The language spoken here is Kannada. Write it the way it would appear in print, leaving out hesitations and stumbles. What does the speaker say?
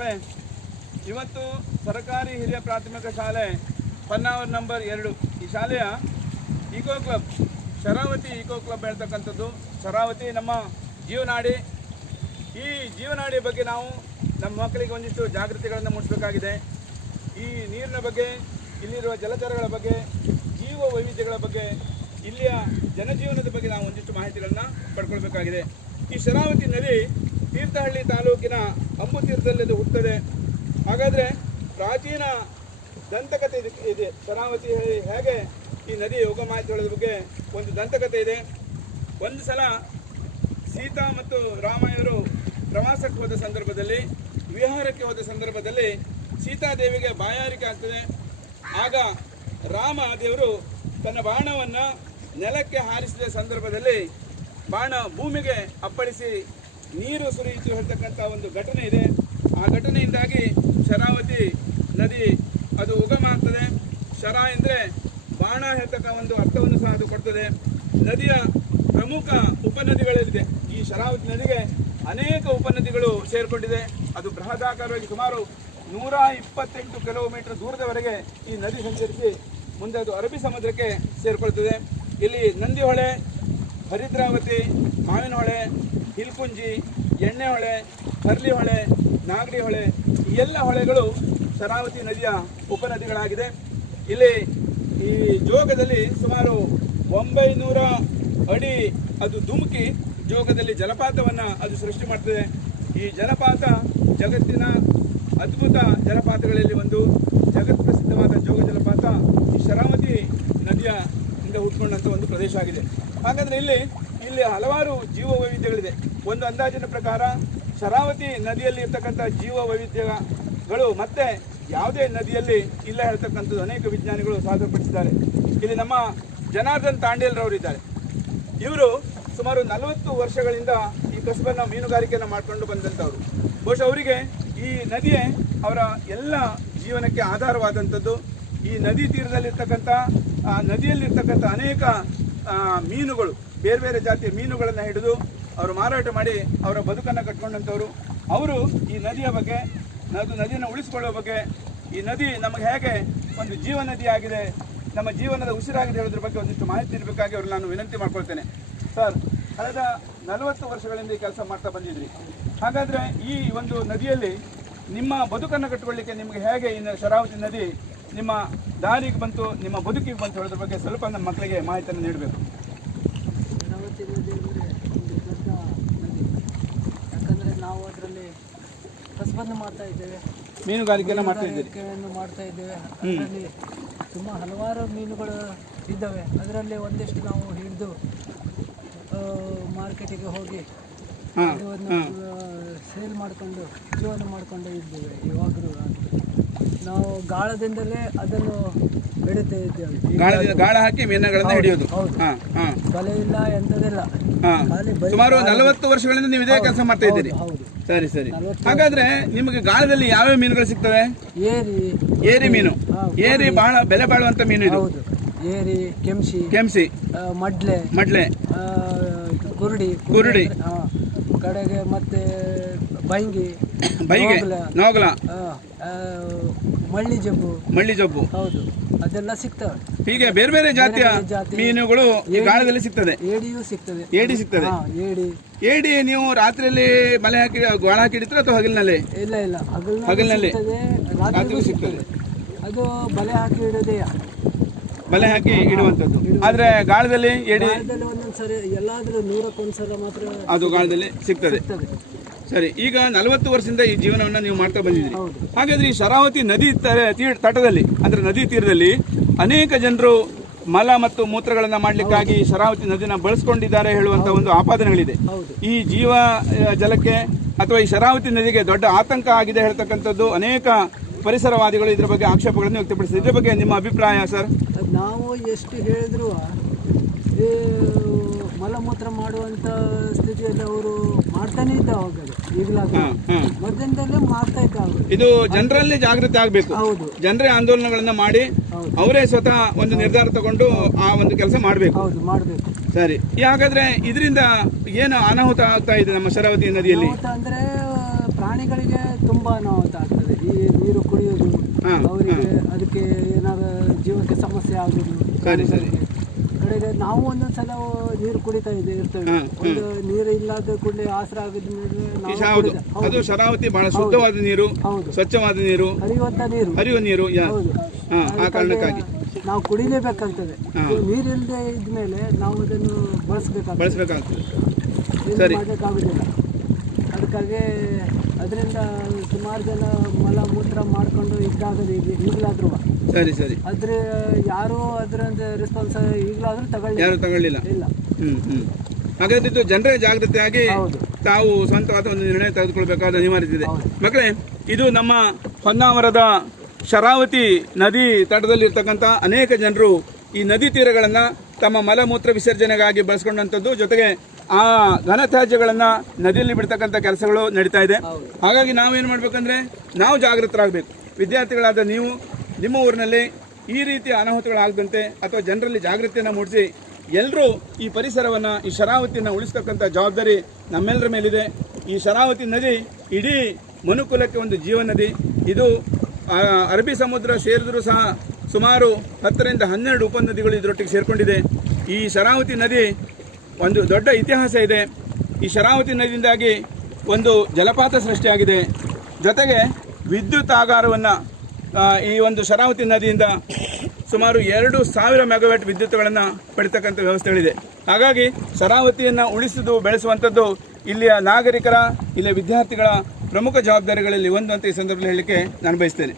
ಮಕ್ಕಳೇ, ಇವತ್ತು ಸರ್ಕಾರಿ ಹಿರಿಯ ಪ್ರಾಥಮಿಕ ಶಾಲೆ ಹೊನ್ನಾವರ ನಂಬರ್ 2 ಈ ಶಾಲೆಯ eco club Sharavati eco club ಹೇಳ್ತಕ್ಕಂಥದ್ದು. ಶರಾವತಿ ನಮ್ಮ ಜೀವನಾಡಿ. ಈ ಜೀವನಾಡಿ ಬಗ್ಗೆ ನಾವು ನಮ್ಮ ಮಕ್ಕಳಿಗೆ ಒಂದಿಷ್ಟು ಜಾಗೃತಿಗಳನ್ನು ಮೂಡಿಸಬೇಕಾಗಿದೆ. ಈ ನೀರಿನ ಬಗ್ಗೆ, ಇಲ್ಲಿರುವ ಜಲಚರಗಳ ಬಗ್ಗೆ, ಜೀವ ವೈವಿಧ್ಯಗಳ ಬಗ್ಗೆ, ಇಲ್ಲಿಯ ಜನಜೀವನದ ಬಗ್ಗೆ ನಾವು ಒಂದಿಷ್ಟು ಮಾಹಿತಿಗಳನ್ನು ಪಡ್ಕೊಳ್ಬೇಕಾಗಿದೆ. ಈ ಶರಾವತಿ ನದಿ ತೀರ್ಥಹಳ್ಳಿ ತಾಲೂಕಿನ ಅಂಬುತೀರ್ಥದಲ್ಲಿ ಹುಟ್ಟುತ್ತದೆ. ಹಾಗಾದರೆ ಪ್ರಾಚೀನ ದಂತಕಥೆ ಇದೆ. ಶರಾವತಿ ಹೇಗೆ ಈ ನದಿ ಉಗಮ ಆಯ್ತು ಹೇಳೋದ್ರ ಬಗ್ಗೆ ಒಂದು ದಂತಕಥೆ ಇದೆ. ಒಂದು ಸಲ ಸೀತಾ ಮತ್ತು ರಾಮಯ್ಯರು ಪ್ರವಾಸಕ್ಕೆ ಹೋದ ಸಂದರ್ಭದಲ್ಲಿ, ವಿಹಾರಕ್ಕೆ ಹೋದ ಸಂದರ್ಭದಲ್ಲಿ ಸೀತಾದೇವಿಗೆ ಬಾಯಾರಿಕೆ ಆಗ್ತದೆ. ಆಗ ರಾಮ ದೇವರು ತನ್ನ ಬಾಣವನ್ನು ನೆಲಕ್ಕೆ ಹಾರಿಸಿದ ಸಂದರ್ಭದಲ್ಲಿ ಬಾಣ ಭೂಮಿಗೆ ಅಪ್ಪಳಿಸಿ ನೀರು ಸುರಿಯಿತು ಹೇಳ್ತಕ್ಕಂಥ ಒಂದು ಘಟನೆ ಇದೆ. ಆ ಘಟನೆಯಿಂದಾಗಿ ಶರಾವತಿ ನದಿ ಅದು ಉಗಮ ಆಗ್ತದೆ. ಶರ ಎಂದರೆ ಬಾಣ ಹೇಳ್ತಕ್ಕ ಒಂದು ಅರ್ಥವನ್ನು ಸಹ ಅದು ಕೊಡ್ತದೆ. ನದಿಯ ಪ್ರಮುಖ ಉಪನದಿಗಳಿದೆ. ಈ ಶರಾವತಿ ನದಿಗೆ ಅನೇಕ ಉಪನದಿಗಳು ಸೇರಿಕೊಂಡಿದೆ. ಅದು ಬೃಹದಾಕಾರವಾಗಿ ಸುಮಾರು 128 ಕಿಲೋಮೀಟರ್ ದೂರದವರೆಗೆ ಈ ನದಿ ಸಂಚರಿಸಿ ಮುಂದೆ ಅದು ಅರಬ್ಬಿ ಸಮುದ್ರಕ್ಕೆ ಸೇರಿಕೊಳ್ತದೆ. ಇಲ್ಲಿ ನಂದಿಹೊಳೆ, ಹರಿದ್ರಾವತಿ, ಮಾವಿನಹೊಳೆ, ಹಿಲ್ಕುಂಜಿ, ಎಣ್ಣೆಹೊಳೆ, ಹರ್ಲಿಹೊಳೆ, ನಾಗಡಿಹೊಳೆ ಈ ಎಲ್ಲ ಹೊಳೆಗಳು ಶರಾವತಿ ನದಿಯ ಉಪನದಿಗಳಾಗಿದೆ. ಇಲ್ಲಿ ಈ ಜೋಗದಲ್ಲಿ ಸುಮಾರು 900 ಅಡಿ ಅದು ಧುಮುಕಿ ಜೋಗದಲ್ಲಿ ಜಲಪಾತವನ್ನು ಅದು ಸೃಷ್ಟಿ ಮಾಡ್ತದೆ. ಈ ಜಲಪಾತ ಜಗತ್ತಿನ ಅದ್ಭುತ ಜಲಪಾತಗಳಲ್ಲಿ ಒಂದು. ಜಗತ್ ಪ್ರಸಿದ್ಧವಾದ ಜೋಗ ಜಲಪಾತ ಈ ಶರಾವತಿ ನದಿಯ ಇಂದ ಹುಟ್ಕೊಂಡಂಥ ಒಂದು ಪ್ರದೇಶ ಆಗಿದೆ. ಹಾಗಾದರೆ ಇಲ್ಲಿ ಹಲವಾರು ಜೀವ ವೈವಿಧ್ಯಗಳಿದೆ. ಒಂದು ಅಂದಾಜಿನ ಪ್ರಕಾರ ಶರಾವತಿ ನದಿಯಲ್ಲಿ ಇರ್ತಕ್ಕಂಥ ಜೀವ ವೈವಿಧ್ಯಗಳು ಮತ್ತೆ ಯಾವುದೇ ನದಿಯಲ್ಲಿ ಇಲ್ಲ ಹೇಳ್ತಕ್ಕಂಥದ್ದು ಅನೇಕ ವಿಜ್ಞಾನಿಗಳು ಸಾದರಪಡಿಸಿದ್ದಾರೆ. ಇಲ್ಲಿ ನಮ್ಮ ಜನಾರ್ದನ್ ತಾಂಡೇಲ್ರವರಿದ್ದಾರೆ. ಇವರು ಸುಮಾರು 40 ವರ್ಷಗಳಿಂದ ಈ ಕಸಬನ್ನು ಮೀನುಗಾರಿಕೆಯನ್ನು ಮಾಡಿಕೊಂಡು ಬಂದಂಥವ್ರು. ಬಹುಶಃ ಅವರಿಗೆ ಈ ನದಿಯೇ ಅವರ ಎಲ್ಲ ಜೀವನಕ್ಕೆ ಆಧಾರವಾದಂಥದ್ದು. ಈ ನದಿ ತೀರದಲ್ಲಿರ್ತಕ್ಕಂಥ ನದಿಯಲ್ಲಿರ್ತಕ್ಕಂಥ ಅನೇಕ ಮೀನುಗಳು, ಬೇರೆ ಬೇರೆ ಜಾತಿಯ ಮೀನುಗಳನ್ನು ಹಿಡಿದು ಅವರು ಮಾರಾಟ ಮಾಡಿ ಅವರ ಬದುಕನ್ನು ಕಟ್ಕೊಂಡಂಥವ್ರು. ಅವರು ಈ ನದಿಯ ಬಗ್ಗೆ, ನದಿಯನ್ನು ಉಳಿಸಿಕೊಳ್ಳುವ ಬಗ್ಗೆ, ಈ ನದಿ ನಮಗೆ ಹೇಗೆ ಒಂದು ಜೀವ ನದಿ ಆಗಿದೆ, ನಮ್ಮ ಜೀವನದ ಉಸಿರಾಗಿದೆ ಹೇಳೋದ್ರ ಬಗ್ಗೆ ಒಂದಿಷ್ಟು ಮಾಹಿತಿ ಇರಬೇಕಾಗಿ ಅವರು ನಾನು ವಿನಂತಿ ಮಾಡ್ಕೊಳ್ತೇನೆ. ಸರ್, ಕಳೆದ 40 ವರ್ಷಗಳಿಂದ ಈ ಕೆಲಸ ಮಾಡ್ತಾ ಬಂದಿದ್ರಿ. ಹಾಗಾದರೆ ಈ ಒಂದು ನದಿಯಲ್ಲಿ ನಿಮ್ಮ ಬದುಕನ್ನು ಕಟ್ಟಿಕೊಳ್ಳಿಕ್ಕೆ ನಿಮಗೆ ಹೇಗೆ ಇನ್ನು ಶರಾವತಿ ನದಿ ನಿಮ್ಮ ದಾರಿಗೆ ಬಂತು, ನಿಮ್ಮ ಬದುಕಿಗೆ ಬಂತು ಹೇಳೋದ್ರ ಬಗ್ಗೆ ಸ್ವಲ್ಪ ನಮ್ಮ ಮಕ್ಕಳಿಗೆ ಮಾಹಿತಿಯನ್ನು ನೀಡಬೇಕು. ಶರಾವತಿ ನದಿ ಅಂದರೆ ಒಂದು ದೊಡ್ಡ ನದಿ. ಯಾಕಂದರೆ ನಾವು ಅದರಲ್ಲಿ ಕಸಬನ್ನು ಮಾಡ್ತಾ ಇದ್ದೇವೆ, ಮೀನುಗಾರಿಕೆಯನ್ನು ಮಾಡ್ತಾ ಇದ್ದೀರಿ. ಮಾಡ್ತಾ ಇದ್ದೇವೆ. ಅದರಲ್ಲಿ ತುಂಬ ಹಲವಾರು ಮೀನುಗಳು ಇದ್ದಾವೆ. ಅದರಲ್ಲಿ ಒಂದಿಷ್ಟು ನಾವು ಹಿಡಿದು ಮಾರ್ಕೆಟಿಗೆ ಹೋಗಿ ಅದನ್ನು ಸೇಲ್ ಮಾಡಿಕೊಂಡು ಜೀವನ ಮಾಡಿಕೊಂಡು ಇದ್ದೇವೆ. ಇವಾಗಲೂ ನಾವು ಗಾಳದಿಂದಲೇ ಅದನ್ನು ಹಿಡಿತಾ ಇದ್ದೇವೆ. ಗಾಳ ಹಾಕಿ ಮೀನುಗಳನ್ನು ಹಿಡಿಯೋದು. ಹೌದು, ಬಲೆ ಇಲ್ಲ, ಎಂಥದಿಲ್ಲ. ಸುಮಾರು 40 ವರ್ಷಗಳಿಂದ ನೀವು ಇದೇ ಕೆಲಸ ಮಾಡ್ತಾ ಇದ್ದೀರಿ. ಹೌದು. ಸರಿ ಸರಿ. ಹಾಗಾದ್ರೆ ನಿಮಗೆ ಗಾಳದಲ್ಲಿ ಯಾವ್ಯಾವ ಮೀನುಗಳು ಸಿಗ್ತವೆ? ಏರಿ ಮೀನು. ಏರಿ ಬಹಳ ಬೆಲೆ ಬಾಳುವಂತ ಮೀನು ಇದು. ಹೌದು. ಏರಿ, ಕೆಂಸಿ, ಮಡ್ಲೆ, ಕುರುಡಿ ಕಡೆಗೆ ಮತ್ತೆ ಬೈಗೆ, ನೋಗಲ, ಮಳ್ಳಿ ಜಬ್ಬು. ಹೌದು, ಅದೆಲ್ಲ ಸಿಗ್ತವೆ. ಹೀಗೆ ಬೇರೆ ಬೇರೆ ಜಾತಿಯ ಮೀನುಗಳು ಈ ಗಾಳದಲ್ಲಿ ಸಿಗ್ತದೆ. ಏಡಿ ಸಿಗ್ತದೆ. ಏಡಿ ನೀವು ರಾತ್ರಿಯಲ್ಲಿ ಬಲೆ ಹಾಕಿ ಗಾಳ ಹಾಕಿ ಹಿಡಿದ್ರೆ ಅಥವಾ ಹಗಲಿನಲ್ಲಿ? ಇಲ್ಲ, ಹಗಲಿನಲ್ಲಿ ರಾತ್ರಿಗೂ ಸಿಗ್ತದೆ. ಅದು ಬಲೆ ಹಾಕಿ ಇಡೋದೇ, ಬಲೆ ಹಾಕಿ ಇಡುವಂಥದ್ದು. ಆದ್ರೆ ಗಾಳದಲ್ಲಿ ಏಡಿ ಒಂದೊಂದ್ಸರಿ ಎಲ್ಲಾದ್ರೂ 100ಕ್ಕೆ ಸಲ ಮಾತ್ರ ಅದು ಗಾಳದಲ್ಲಿ ಸಿಗ್ತದೆ. ಸರಿ, ಈಗ 40 ವರ್ಷದಿಂದ ಈ ಜೀವನವನ್ನು ನೀವು ಮಾಡ್ತಾ ಬಂದಿದ್ದೀರಿ. ಹಾಗಾದ್ರೆ ಈ ಶರಾವತಿ ನದಿ ತಟದಲ್ಲಿ ಅಂದ್ರೆ ನದಿ ತೀರದಲ್ಲಿ ಅನೇಕ ಜನರು ಮಲ ಮತ್ತು ಮೂತ್ರಗಳನ್ನ ಮಾಡ್ಲಿಕ್ಕಾಗಿ ಶರಾವತಿ ನದಿನ ಬಳಸ್ಕೊಂಡಿದ್ದಾರೆ ಹೇಳುವಂತ ಒಂದು ಆಪಾದನೆಗಳಿದೆ. ಈ ಜೀವ ಜಲಕ್ಕೆ ಅಥವಾ ಈ ಶರಾವತಿ ನದಿಗೆ ದೊಡ್ಡ ಆತಂಕ ಆಗಿದೆ ಹೇಳ್ತಕ್ಕಂಥದ್ದು ಅನೇಕ ಪರಿಸರವಾದಿಗಳು ಇದರ ಬಗ್ಗೆ ಆಕ್ಷೇಪಗಳನ್ನು ವ್ಯಕ್ತಪಡಿಸಿದ್ದಾರೆ. ಇದ್ರ ಬಗ್ಗೆ ನಿಮ್ಮ ಅಭಿಪ್ರಾಯ ಸರ್? ನಾವು ಎಷ್ಟು ಹೇಳಿದ್ರು ಮಲಮೂತ್ರ ಮಾಡುವಂತ ಸ್ಥಿತಿಯಲ್ಲಿ ಅವರು ಮಾಡ್ತಾನೆ ಇದ್ದಾವೆ. ಈಗಲಾಗ ಮೊದಲಿಂದಲೇ ಮಾಡ್ತಾ ಇದ್ದಾವೆ. ಇದು ಜನರಲ್ಲಿ ಜಾಗೃತಿ ಆಗಬೇಕು. ಹೌದು, ಜನರೇ ಆಂದೋಲನಗಳನ್ನ ಮಾಡಿ ಅವರೇ ಸ್ವತಃ ಒಂದು ನಿರ್ಧಾರ ತಗೊಂಡು ಆ ಒಂದು ಕೆಲಸ ಮಾಡಬೇಕು. ಹೌದು, ಮಾಡಬೇಕು. ಸರಿ, ಹಾಗಾದ್ರೆ ಇದರಿಂದ ಏನು ಅನಾಹುತ ಆಗ್ತಾ ಇದೆ ನಮ್ಮ ಶರಾವತಿ ನದಿಯಲ್ಲಿ? ಅಂದ್ರೆ ಪ್ರಾಣಿ ಪ್ರಾಣಿಗಳಿಗೆ ತುಂಬಾ ಅನಾಹುತ ಆಗ್ತದೆ. ಈ ನೀರು ಕುಡಿಯೋದು, ಅವರಿಗೆ ಅದಕ್ಕೆ ಏನಾದ್ರು ಜೀವಕ್ಕೆ ಸಮಸ್ಯೆ ಆಗೋದು. ಕಡೆಗೆ ನಾವು ಒಂದೊಂದ್ಸಲ ನೀರು ಕುಡಿತಾ ಇರ್ತೇವೆ. ಒಂದು ನೀರು ಇಲ್ಲದ ಕೂಡಲೇ ಆಸರ ಆಗಿದ್ಮೇಲೆ ಅದು ಶರಾವತಿ ಬಹಳ ಶುದ್ಧವಾದ ನೀರು, ಸ್ವಚ್ಛವಾದ ನೀರು, ಹರಿಯುವ ನೀರು. ಆ ಕಾರಣಕ್ಕಾಗಿ ನಾವು ಕುಡಿಲೇಬೇಕಾಗ್ತದೆ. ನೀರಿಲ್ಲದೆ ಇದ್ಮೇಲೆ ನಾವು ಅದನ್ನು ಬಳಸಬೇಕಾಗ್ತದೆ. ಮಾಡಬೇಕಾಗುದಿಲ್ಲ. ಅದಕ್ಕಾಗಿ ಅದರಿಂದ ಸುಮಾರು ಜನ ಮಲ ಮೂತ್ರ ಮಾಡ್ಕೊಂಡು ಇದ್ದಾಗದು ಈಗಲಾದ್ರೂ ಸರಿ ಆದ್ರೆ ಯಾರು ಅದರ ರೆಸ್ಪಾನ್ಸ್ ಈಗಲಾದ್ರೂ ತಗೊಳ್ಳಿಲ್ಲ. ಇಲ್ಲ. ಹಾಗಾದ್ರೆ ಇದು ಜನರೇ ಜಾಗೃತಿಯಾಗಿ ತಾವು ಸ್ವಂತವಾದ ಒಂದು ನಿರ್ಣಯ ತೆಗೆದುಕೊಳ್ಬೇಕಾದ ಅನಿವಾರ್ಯತೆ ಇದೆ. ಮಕ್ಕಳೇ, ಇದು ನಮ್ಮ ಹೊನ್ನಾವರದ ಶರಾವತಿ ನದಿ ತಟದಲ್ಲಿರ್ತಕ್ಕಂಥ ಅನೇಕ ಜನರು ಈ ನದಿ ತೀರಗಳನ್ನು ತಮ್ಮ ಮಲಮೂತ್ರ ವಿಸರ್ಜನೆಗಾಗಿ ಬಳಸ್ಕೊಂಡಂಥದ್ದು, ಜೊತೆಗೆ ಆ ಘನತ್ಯಾಜ್ಯಗಳನ್ನು ನದಿಯಲ್ಲಿ ಬಿಡ್ತಕ್ಕಂಥ ಕೆಲಸಗಳು ನಡೀತಾ ಇದೆ. ಹಾಗಾಗಿ ನಾವೇನು ಮಾಡಬೇಕಂದ್ರೆ ನಾವು ಜಾಗೃತರಾಗಬೇಕು. ವಿದ್ಯಾರ್ಥಿಗಳಾದ ನೀವು ನಿಮ್ಮ ಊರಿನಲ್ಲಿ ಈ ರೀತಿಯ ಅನಾಹುತಗಳಾಗದಂತೆ ಅಥವಾ ಜನರಲ್ಲಿ ಜಾಗೃತಿಯನ್ನು ಮೂಡಿಸಿ ಎಲ್ಲರೂ ಈ ಪರಿಸರವನ್ನು, ಈ ಶರಾವತಿಯನ್ನು ಉಳಿಸ್ತಕ್ಕಂಥ ಜವಾಬ್ದಾರಿ ನಮ್ಮೆಲ್ಲರ ಮೇಲಿದೆ. ಈ ಶರಾವತಿ ನದಿ ಇಡೀ ಮನುಕುಲಕ್ಕೆ ಒಂದು ಜೀವ ನದಿ. ಇದು ಅರಬ್ಬಿ ಸಮುದ್ರ ಸೇರಿದರೂ ಸಹ ಸುಮಾರು 10 ರಿಂದ 12 ಉಪನದಿಗಳು ಇದರೊಟ್ಟಿಗೆ ಸೇರಿಕೊಂಡಿದೆ. ಈ ಶರಾವತಿ ನದಿ ಒಂದು ದೊಡ್ಡ ಇತಿಹಾಸ ಇದೆ. ಈ ಶರಾವತಿ ನದಿಯಿಂದಾಗಿ ಒಂದು ಜಲಪಾತ ಸೃಷ್ಟಿಯಾಗಿದೆ. ಜೊತೆಗೆ ವಿದ್ಯುತ್ ಆಗಾರವನ್ನು ಈ ಒಂದು ಶರಾವತಿ ನದಿಯಿಂದ ಸುಮಾರು 2000 ಮೆಗಾವ್ಯಾಟ್ ವಿದ್ಯುತ್ಗಳನ್ನು ಪಡಿತಕ್ಕಂಥ ವ್ಯವಸ್ಥೆಗಳಿದೆ. ಹಾಗಾಗಿ ಶರಾವತಿಯನ್ನು ಉಳಿಸುವುದು, ಬೆಳೆಸುವಂಥದ್ದು ಇಲ್ಲಿಯ ನಾಗರಿಕರ, ಇಲ್ಲಿಯ ವಿದ್ಯಾರ್ಥಿಗಳ ಪ್ರಮುಖ ಜವಾಬ್ದಾರಿಗಳಲ್ಲಿ ಒಂದು ಅಂತ ಈ ಸಂದರ್ಭದಲ್ಲಿ ಹೇಳಲಿಕ್ಕೆ ನಾನು ಬಯಸ್ತೇನೆ.